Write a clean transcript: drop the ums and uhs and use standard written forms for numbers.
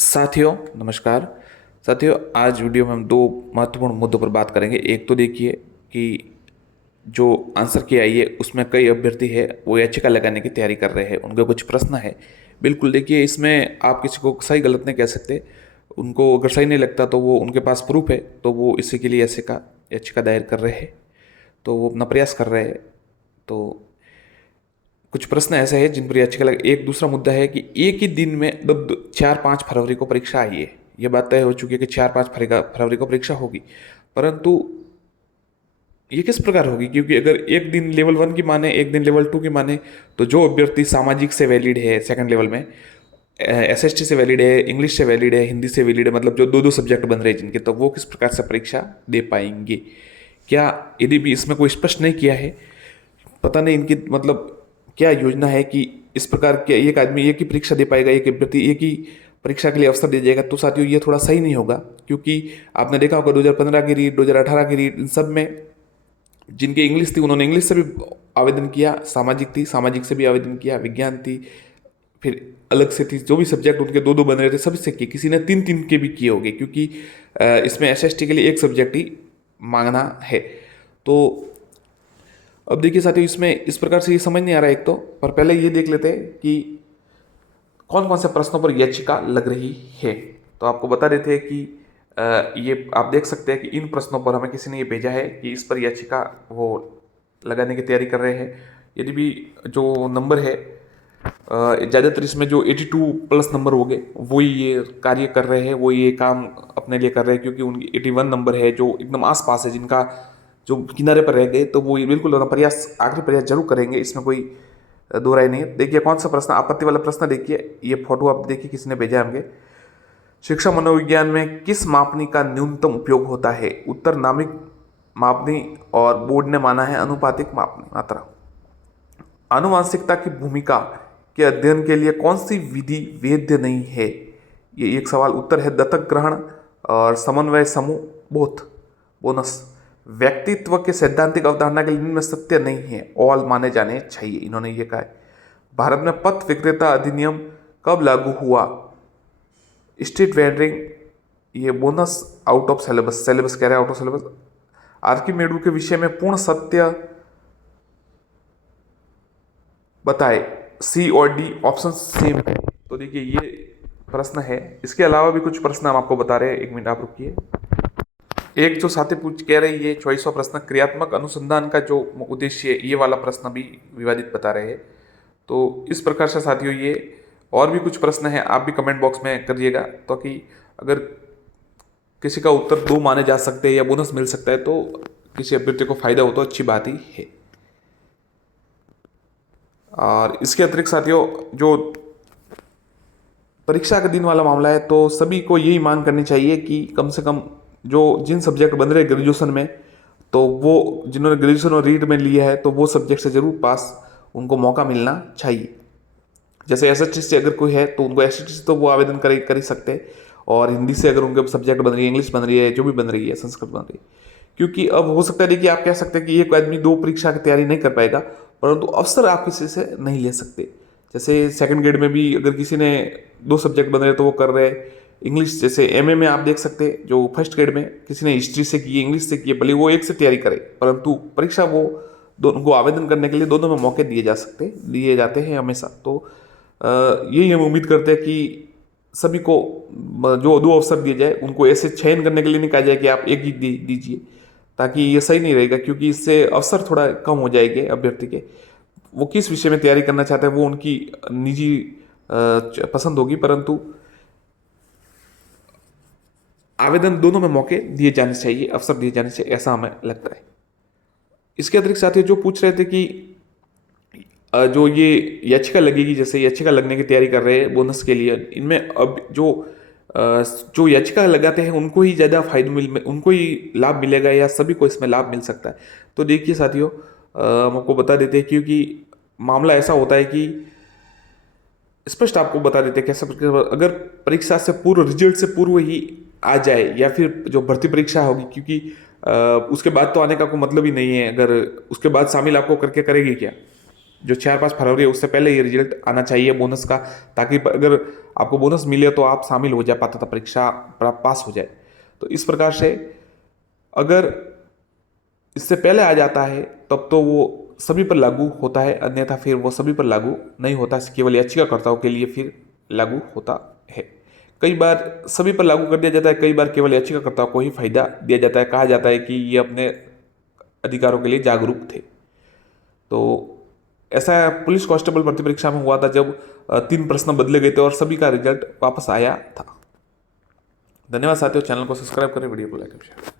साथियों नमस्कार। साथियों, आज वीडियो में हम दो महत्वपूर्ण मुद्दों पर बात करेंगे। एक तो देखिए कि जो आंसर की आई है उसमें कई अभ्यर्थी है वो याचिका लगाने की तैयारी कर रहे हैं, उनके कुछ प्रश्न है। बिल्कुल देखिए, इसमें आप किसी को सही गलत नहीं कह सकते। उनको अगर सही नहीं लगता तो वो उनके पास प्रूफ है, तो वो इसी के लिए याचिका याचिका दायर कर रहे हैं, तो वो अपना प्रयास कर रहे हैं। तो कुछ प्रश्न ऐसे हैं जिन पर याचिका लग। एक दूसरा मुद्दा है कि एक ही दिन में अब 4-5 फरवरी को परीक्षा आई है। ये बात तय हो चुकी है कि 4-5 फरवरी को परीक्षा होगी, परंतु ये किस प्रकार होगी? क्योंकि अगर एक दिन लेवल 1 की माने, एक दिन लेवल 2 की माने, तो जो अभ्यर्थी सामाजिक से वैलिड है सेकंड लेवल में, एसएसटी से वैलिड है, इंग्लिश से वैलिड है, हिंदी से वैलिड है, मतलब जो दो दो सब्जेक्ट बन रहे हैं जिनके, तो वो किस प्रकार से परीक्षा दे पाएंगे? क्या यदि भी इसमें कोई स्पष्ट नहीं किया है, पता नहीं इनकी मतलब क्या योजना है कि इस प्रकार के एक आदमी एक ही परीक्षा दे पाएगा, एक अभ्यर्थी एक ही परीक्षा के लिए अवसर दे जाएगा, तो साथियों ये थोड़ा सही नहीं होगा। क्योंकि आपने देखा होगा 2015 की रीट, 2018 की रीट, इन सब में जिनकी इंग्लिश थी उन्होंने इंग्लिश से भी आवेदन किया, सामाजिक थी सामाजिक से भी आवेदन किया, विज्ञान थी, फिर अलग से थी, जो भी सब्जेक्ट उनके दो दो बन रहे थे सभी से किए, किसी ने तीन तीन के भी किए होंगे, क्योंकि इसमें एसएसटी के लिए एक सब्जेक्ट ही मांगना है। तो अब देखिए साथियों, इसमें इस प्रकार से ये समझ नहीं आ रहा है एक तो, पर पहले ये देख लेते हैं कि कौन कौन से प्रश्नों पर याचिका लग रही है। तो आपको बता देते हैं कि ये आप देख सकते हैं कि इन प्रश्नों पर हमें किसी ने ये भेजा है कि इस पर याचिका वो लगाने की तैयारी कर रहे हैं। यदि भी जो नंबर है, ज़्यादातर इसमें जो 82+ नंबर हो गए वही ये कार्य कर रहे हैं, वो ये काम अपने लिए कर रहे हैं, क्योंकि उनकी 81 नंबर है जो एकदम आसपास है, जिनका जो किनारे पर रह गए, तो वो ये बिल्कुल अपना प्रयास, आखिरी प्रयास जरूर करेंगे, इसमें कोई दो राय नहीं है। देखिए कौन सा प्रश्न, आपत्ति वाला प्रश्न देखिए, ये फोटो आप देखिए किसने भेजा है हमके। शिक्षा मनोविज्ञान में किस मापनी का न्यूनतम उपयोग होता है? उत्तर नामिक मापनी, और बोर्ड ने माना है अनुपातिक मापनी मात्रा। आनुवांशिकता की भूमिका के अध्ययन के लिए कौन सी विधि वैध नहीं है? ये एक सवाल। उत्तर है दत्तक ग्रहण और समन्वय समूह, बोथ। बोनस, व्यक्तित्व के सैद्धांतिक अवधारणा के लिए इनमें सत्य नहीं है, ऑल माने जाने चाहिए, इन्होंने ये कहा है। भारत में पथ विक्रेता अधिनियम कब लागू हुआ? स्ट्रीट वेंडरिंग, ये bonus. Out of syllabus, syllabus कह रहा है आउट ऑफ सिलेबस। आर्किमेडू के विषय में पूर्ण सत्य बताए, सी और डी ऑप्शन सेम है। तो देखिए ये प्रश्न है। इसके अलावा भी कुछ प्रश्न हम आपको बता रहे हैं, एक मिनट आप रुकिए। एक जो साथी पूछ कह रही है 24वां प्रश्न, क्रियात्मक अनुसंधान का जो उद्देश्य है, ये वाला प्रश्न भी विवादित बता रहे हैं। तो इस प्रकार से साथियों ये और भी कुछ प्रश्न हैं, आप भी कमेंट बॉक्स में करिएगा, ताकि अगर किसी का उत्तर दो माने जा सकते हैं या बोनस मिल सकता है तो किसी अभ्यर्थी को फायदा हो तो अच्छी बात ही है। और इसके अतिरिक्त साथियों, जो परीक्षा के दिन वाला मामला है, तो सभी को यही मांग करनी चाहिए कि कम से कम जो जिन सब्जेक्ट बन रहे ग्रेजुएशन में, तो वो जिन्होंने ग्रेजुएशन और रीड में लिया है तो वो सब्जेक्ट से जरूर पास उनको मौका मिलना चाहिए। जैसे एसएसटी से अगर कोई है तो उनको एसएसटी से तो वो आवेदन कर ही सकते हैं, और हिंदी से अगर उनके सब्जेक्ट बन रही है, इंग्लिश बन रही है, जो भी बन रही है, संस्कृत बन रही है। क्योंकि अब हो सकता है देखिए, आप कह सकते हैं कि एक आदमी दो परीक्षा की तैयारी नहीं कर पाएगा, परंतु अवसर आप किसी से नहीं ले सकते। जैसे सेकंड ग्रेड में भी अगर किसी ने दो सब्जेक्ट बन रहे तो वो कर रहे हैं। इंग्लिश, जैसे एमए में आप देख सकते हैं, जो फर्स्ट ग्रेड में किसी ने हिस्ट्री से की, इंग्लिश से की, भले वो एक से तैयारी करे, परंतु परीक्षा वो दोनों को आवेदन करने के लिए दोनों में मौके दिए जाते हैं हमेशा। तो यही हम उम्मीद करते हैं कि सभी को जो दो अवसर दिए जाए, उनको ऐसे चयन करने के लिए नहीं कहा जाए कि आप एक ही दीजिए, ताकि ये सही नहीं रहेगा, क्योंकि इससे अवसर थोड़ा कम हो जाएंगे अभ्यर्थी के। वो किस विषय में तैयारी करना चाहते हैं वो उनकी निजी पसंद होगी, परंतु आवेदन दोनों में मौके दिए जाने चाहिए, अवसर दिए जाने चाहिए, ऐसा हमें लगता है। इसके अतिरिक्त साथी जो पूछ रहे थे कि जो ये याचिका लगेगी, जैसे याचिका लगने की तैयारी कर रहे हैं बोनस के लिए, इनमें अब जो याचिका लगाते हैं उनको ही ज़्यादा उनको ही लाभ मिलेगा, या सभी को इसमें लाभ मिल सकता है? तो देखिए साथियों, हम आपको बता देते हैं, क्योंकि मामला ऐसा होता है कि स्पष्ट आपको बता देते हैं कैसे। अगर परीक्षा से पूर्व, रिजल्ट से पूर्व ही आ जाए, या फिर जो भर्ती परीक्षा होगी, क्योंकि उसके बाद तो आने का कोई मतलब ही नहीं है, अगर उसके बाद शामिल आपको करके करेगी क्या? जो 4-5 फरवरी है उससे पहले ये रिजल्ट आना चाहिए बोनस का, ताकि अगर आपको बोनस मिले तो आप शामिल हो जाए, पात्रता परीक्षा पास हो जाए। तो इस प्रकार से अगर इससे पहले आ जाता है तब तो वो सभी पर लागू होता है, अन्यथा फिर वो सभी पर लागू नहीं होता, केवल याचिकाकर्ताओं के लिए फिर लागू होता है। कई बार सभी पर लागू कर दिया जाता है, कई बार केवल याचिकाकर्ताओं को ही फायदा दिया जाता है। कहा जाता है कि ये अपने अधिकारों के लिए जागरूक थे। तो ऐसा पुलिस कांस्टेबल भर्ती परीक्षा में हुआ था जब 3 प्रश्न बदले गए थे और सभी का रिजल्ट वापस आया था। धन्यवाद साथियों, चैनल को सब्सक्राइब करें, वीडियो को लाइक करें।